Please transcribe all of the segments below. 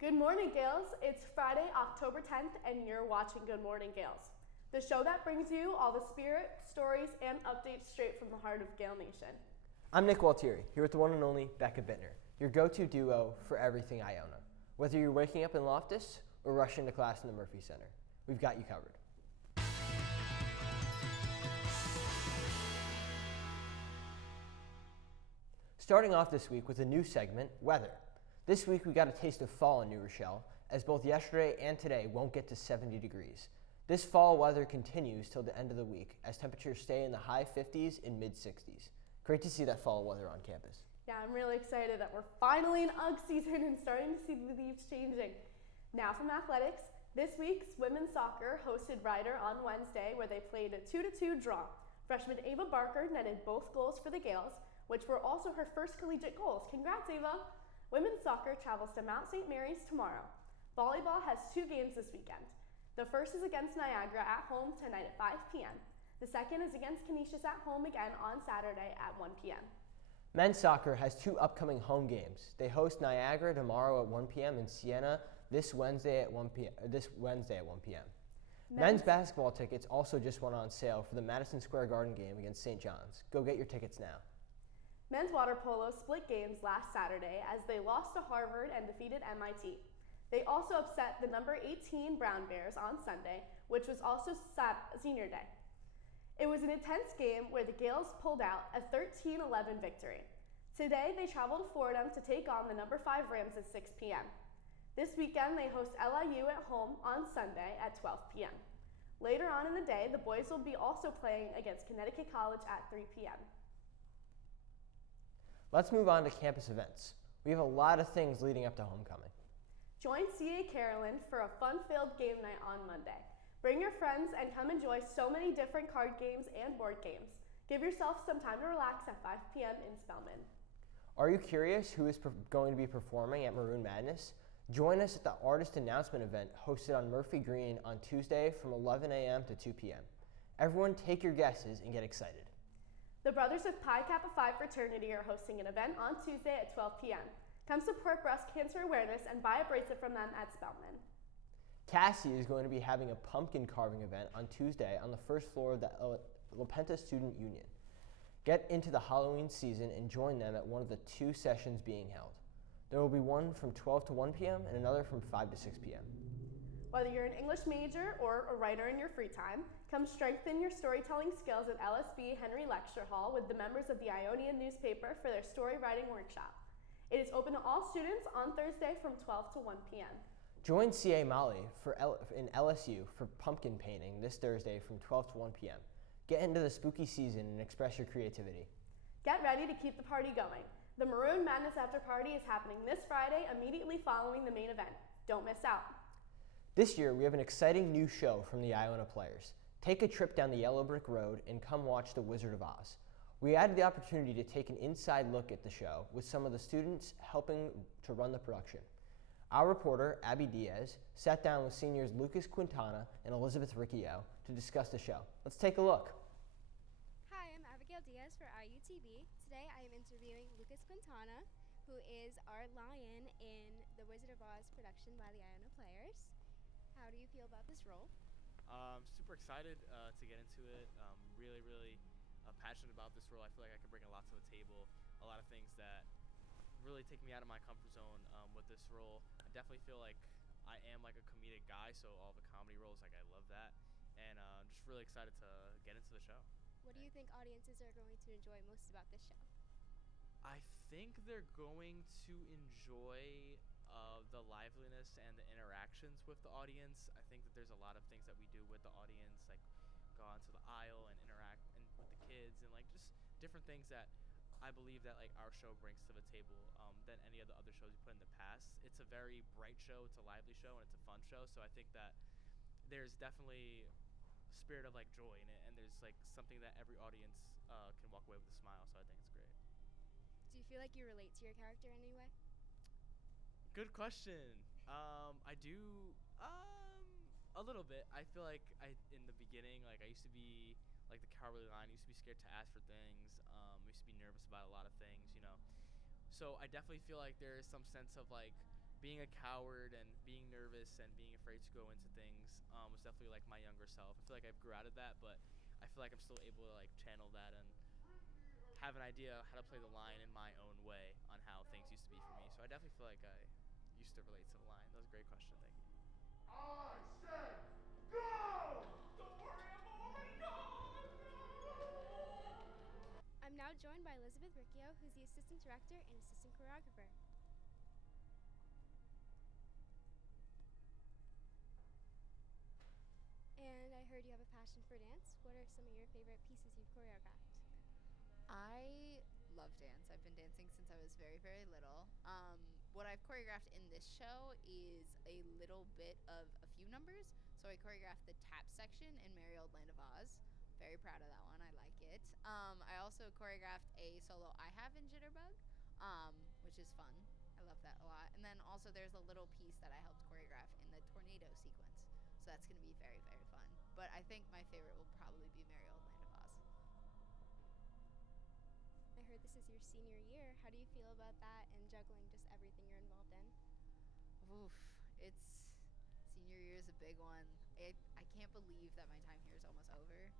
Good morning, Gaels. It's Friday, October 10th, and you're watching Good Morning Gaels, the show that brings you all the spirit, stories, and updates straight from the heart of Gael Nation. I'm Nick Gualtiere, here with the one and only Becca Bittner, your go-to duo for everything Iona. Whether you're waking up in Loftus or rushing to class in the Murphy Center, we've got you covered. Starting off this week with a new segment, Weather. This week we got a taste of fall in New Rochelle, as both yesterday and today won't get to 70 degrees. This fall weather continues till the end of the week, as temperatures stay in the high 50s and mid 60s. Great to see that fall weather on campus. Yeah, I'm really excited that we're finally in UGG season and starting to see the leaves changing. Now from athletics, this week's women's soccer hosted Ryder on Wednesday, where they played a 2-2 draw. Freshman Ava Barker netted both goals for the Gaels, which were also her first collegiate goals. Congrats, Ava! Women's soccer travels to Mount St. Mary's tomorrow. Volleyball has 2 games this weekend. The first is against Niagara at home tonight at 5 p.m. The second is against Canisius at home again on Saturday at 1 p.m. Men's soccer has 2 upcoming home games. They host Niagara tomorrow at 1 p.m. and Siena this Wednesday at 1 p.m. Men's basketball tickets also just went on sale for the Madison Square Garden game against St. John's. Go get your tickets now. Men's water polo split games last Saturday as they lost to Harvard and defeated MIT. They also upset the number 18 Brown Bears on Sunday, which was also senior day. It was an intense game where the Gaels pulled out a 13-11 victory. Today, they travel to Fordham to take on the number 5 Rams at 6 p.m. This weekend, they host LIU at home on Sunday at 12 p.m. Later on in the day, the boys will be also playing against Connecticut College at 3 p.m. Let's move on to campus events. We have a lot of things leading up to homecoming. Join CA Carolyn for a fun-filled game night on Monday. Bring your friends and come enjoy so many different card games and board games. Give yourself some time to relax at 5 p.m. in Spelman. Are you curious who is going to be performing at Maroon Madness? Join us at the artist announcement event hosted on Murphy Green on Tuesday from 11 a.m. to 2 p.m. Everyone take your guesses and get excited. The Brothers of Pi Kappa Phi fraternity are hosting an event on Tuesday at 12 p.m. Come support breast cancer awareness and buy a bracelet from them at Spelman. Cassie is going to be having a pumpkin carving event on Tuesday on the first floor of the La Penta Student Union. Get into the Halloween season and join them at one of the 2 sessions being held. There will be one from 12 to 1 p.m. and another from 5 to 6 p.m. Whether you're an English major or a writer in your free time, come strengthen your storytelling skills at LSB Henry Lecture Hall with the members of the Ionian newspaper for their story writing workshop. It is open to all students on Thursday from 12 to 1 p.m. Join CA Molly in LSU for pumpkin painting this Thursday from 12 to 1 p.m. Get into the spooky season and express your creativity. Get ready to keep the party going. The Maroon Madness After Party is happening this Friday immediately following the main event. Don't miss out. This year, we have an exciting new show from the Iona players. Take a trip down the Yellow Brick Road and come watch The Wizard of Oz. We added the opportunity to take an inside look at the show with some of the students helping to run the production. Our reporter, Abby Diaz, sat down with seniors Lucas Quintana and Elizabeth Riccio to discuss the show. Let's take a look. Hi, I'm Abigail Diaz for IUTV. Today I am interviewing Lucas Quintana, who is our lion in The Wizard of Oz production by the Iona players. How do you feel about this role? Super excited to get into it. Really passionate about this role. I feel like I can bring a lot to the table, a lot of things that really take me out of my comfort zone with this role. I definitely feel like I am like a comedic guy, so all the comedy roles, like I love that, and I'm just really excited to get into the show. What do you think audiences are going to enjoy most about this show? I think they're going to enjoy the liveliness and the interactions with the audience. I think that there's a lot of things that we do with the audience, like go onto the aisle and interact with the kids, and like just different things that I believe that like our show brings to the table than any of the other shows we put in the past. It's a very bright show, it's a lively show, and it's a fun show. So I think that there's definitely a spirit of like joy in it, and there's like something that every audience can walk away with a smile. So I think it's great. Do you feel like you relate to your character in any way? Good question. I do a little bit. I feel like in the beginning, like I used to be like the cowardly lion. I used to be scared to ask for things. I used to be nervous about a lot of things, you know. So I definitely feel like there is some sense of like being a coward and being nervous and being afraid to go into things was definitely like my younger self. I feel like I've grew out of that, but I feel like I'm still able to like channel that and have an idea of how to play the line in my own way on how things used to be for me. So I definitely feel like I used to relate to the line. That was a great question. Thank you. I said go! Don't worry, I'm already gone! I'm now joined by Elizabeth Riccio, who's the assistant director and assistant choreographer. And I heard you have a passion for dance. What are some of your favorite pieces you've choreographed? I love dance. I've been dancing since I was very, very little. What I've choreographed in this show is a little bit of a few numbers. So I choreographed the tap section in Merry Old Land of Oz. Very proud of that one. I like it. I also choreographed a solo I have in Jitterbug, which is fun. I love that a lot. And then also there's a little piece that I helped choreograph in the tornado sequence. So that's going to be very, very fun. But I think my favorite will probably be Merry Old Land of Oz. I heard this is your senior year. How do you feel about that and juggling just everything you're involved in? Oof, senior year is a big one. I can't believe that my time here is almost over.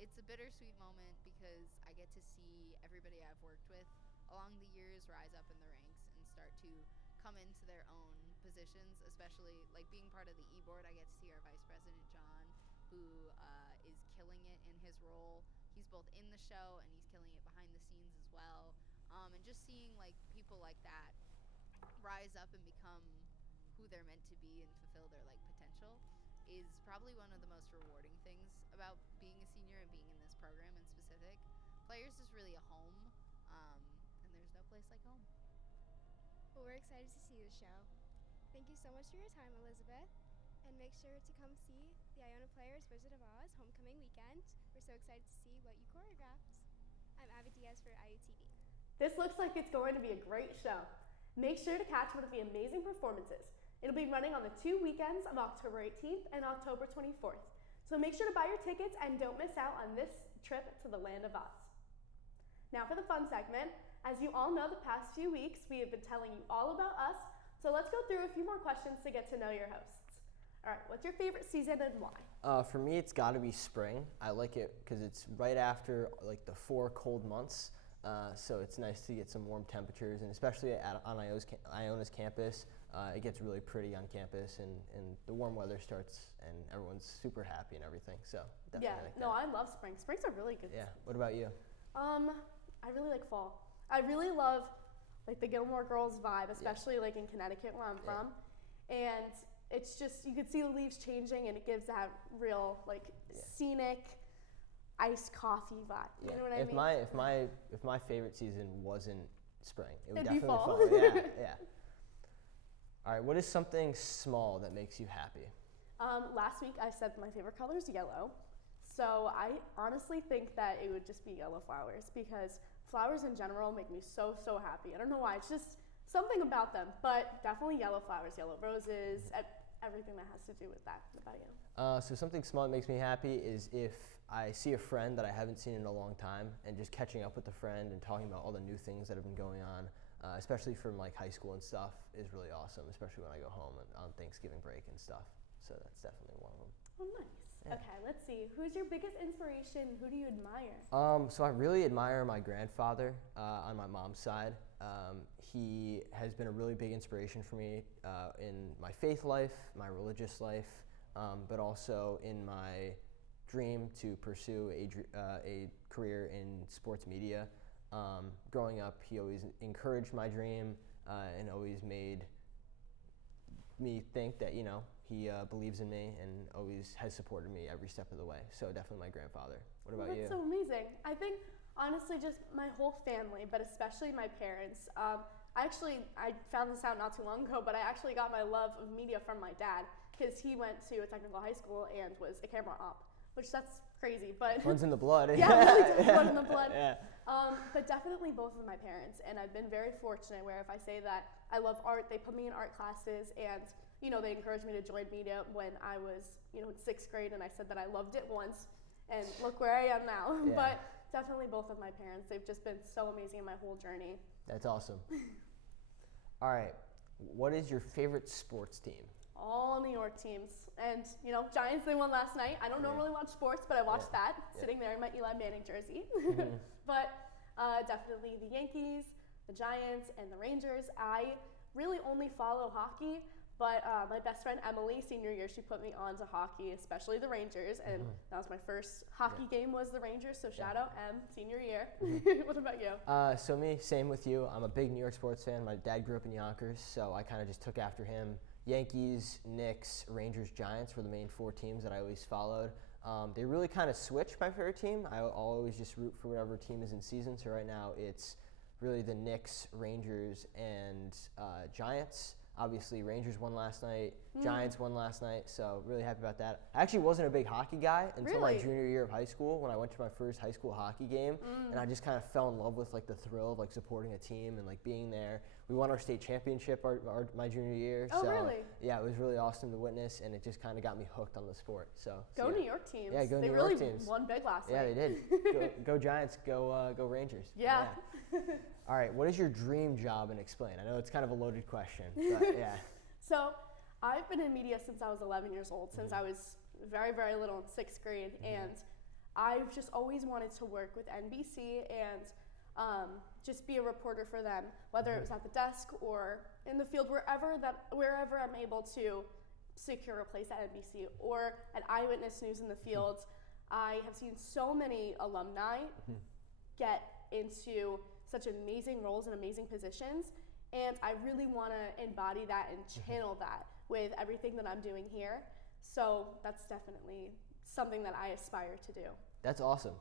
It's a bittersweet moment because I get to see everybody I've worked with along the years rise up in the ranks and start to come into their own positions, especially like being part of the e-board. I get to see our vice president, John, who is killing it in his role. He's both in the show and he's killing it behind the scenes as well. And just seeing like people like that rise up and become who they're meant to be and fulfill their like potential is probably one of the most rewarding things about being a senior and being in this program in specific. Players is really a home, and there's no place like home. Well, we're excited to see the show. Thank you so much for your time, Elizabeth. And make sure to come see the Iona Players Wizard of Oz homecoming weekend. We're so excited to see what you choreographed. I'm Avi Diaz for IUTV. This looks like it's going to be a great show. Make sure to catch one of the amazing performances. It'll be running on the 2 weekends of October 18th and October 24th. So make sure to buy your tickets and don't miss out on this trip to the Land of Oz. Now for the fun segment. As you all know, the past few weeks we have been telling you all about us. So let's go through a few more questions to get to know your hosts. All right, what's your favorite season and why? For me, it's got to be spring. I like it because it's right after like the 4 cold months. So it's nice to get some warm temperatures, and especially on Iona's campus, it gets really pretty on campus, and the warm weather starts, and everyone's super happy and everything. So definitely like that. I love spring. Springs are really good. Yeah. What about you? I really like fall. I really love like the Gilmore Girls vibe, especially like in Connecticut where I'm from, and it's just you can see the leaves changing, and it gives that real like scenic iced coffee vibe. You know what I mean? If my favorite season wasn't spring, it would It'd be definitely fall. Yeah. All right, what is something small that makes you happy? Last week I said my favorite color is yellow. So I honestly think that it would just be yellow flowers because flowers in general make me so happy. I don't know why, it's just something about them, but definitely yellow flowers, yellow roses, everything that has to do with that. What about you? So something small that makes me happy is if I see a friend that I haven't seen in a long time and just catching up with the friend and talking about all the new things that have been going on, especially from like high school and stuff, is really awesome, especially when I go home on Thanksgiving break and stuff. So that's definitely one of them. Oh, nice. Yeah. Okay, let's see. Who's your biggest inspiration? Who do you admire? So I really admire my grandfather on my mom's side. He has been a really big inspiration for me in my faith life, my religious life, but also in my dream to pursue a career in sports media. Growing up, he always encouraged my dream and always made me think that, you know, he believes in me and always has supported me every step of the way. So definitely my grandfather. What about you? That's so amazing. I think honestly just my whole family, but especially my parents. I found this out not too long ago, but I actually got my love of media from my dad because he went to a technical high school and was a camera op, which that's crazy, but Runs in the blood. yeah, it really does run in the blood. Yeah. But definitely both of my parents, and I've been very fortunate where if I say that I love art, they put me in art classes, and you know, they encouraged me to join media when I was, you know, in 6th grade, and I said that I loved it once, and look where I am now. Yeah. But definitely both of my parents, they've just been so amazing in my whole journey. That's awesome. All right, What is your favorite sports team? All New York teams. And, you know, Giants, they won last night. I don't normally watch sports, but I watched that, sitting there in my Eli Manning jersey. But definitely the Yankees, the Giants, and the Rangers. I really only follow hockey, but my best friend Emily, senior year, she put me on to hockey, especially the Rangers, and that was my first hockey game was the Rangers, so shout out Em, senior year. What about you? So me, same with you. I'm a big New York sports fan. My dad grew up in Yonkers, so I kind of just took after him. Yankees, Knicks, Rangers, Giants were the main 4 teams that I always followed. They really kind of switched my favorite team. I'll always just root for whatever team is in season, so right now it's really the Knicks, Rangers, and Giants. Obviously, Rangers won last night, Giants won last night, so really happy about that. I actually wasn't a big hockey guy until my junior year of high school when I went to my first high school hockey game, and I just kind of fell in love with like the thrill of like supporting a team and like being there. We won our state championship my junior year. Oh, so, really? Yeah, it was really awesome to witness, and it just kind of got me hooked on the sport. So Go yeah. New York teams. Yeah, go they New really York teams. won big last night. Yeah, they did. Go Giants, go Rangers. Yeah. All right, what is your dream job, and explain? I know it's kind of a loaded question, but yeah. So I've been in media since I was 11 years old, since I was very, very little in 6th grade, and I've just always wanted to work with NBC and just be a reporter for them, whether it was at the desk or in the field, wherever I'm able to secure a place at NBC or at Eyewitness News in the field. I have seen so many alumni get into such amazing roles and amazing positions, and I really want to embody that and channel that with everything that I'm doing here. So that's definitely something that I aspire to do. That's awesome.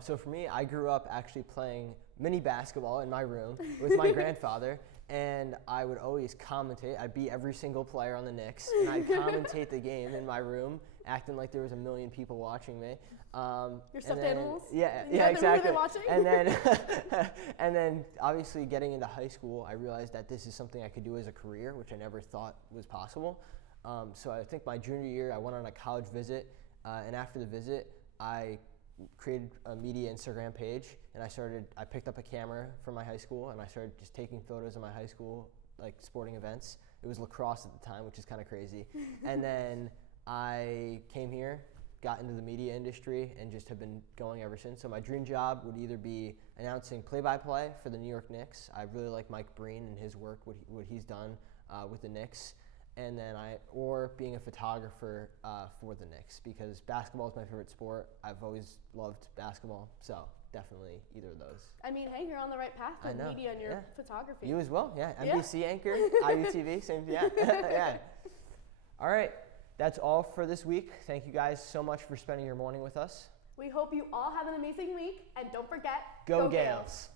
So for me, I grew up actually playing mini basketball in my room with my grandfather, and I would always commentate. I'd be every single player on the Knicks, and I'd commentate the game in my room, acting like there was a million people watching me. Your stuffed animals? Yeah, Yeah, exactly. Were they watching? And then, and then obviously getting into high school, I realized that this is something I could do as a career, which I never thought was possible. So I think my junior year, I went on a college visit, and after the visit, I created a media Instagram page, and I picked up a camera from my high school, and I started just taking photos of my high school, like sporting events. It was lacrosse at the time, which is kind of crazy. And then I came here, got into the media industry, and just have been going ever since. So my dream job would either be announcing play-by-play for the New York Knicks. I really like Mike Breen and his work, what he's done with the Knicks. And then or being a photographer for the Knicks, because basketball is my favorite sport. I've always loved basketball, so definitely either of those. I mean, hey, you're on the right path with media and your photography. You as well, yeah. NBC anchor, IUTV, same, yeah. Yeah. All right, that's all for this week. Thank you guys so much for spending your morning with us. We hope you all have an amazing week, and don't forget, Go Gaels.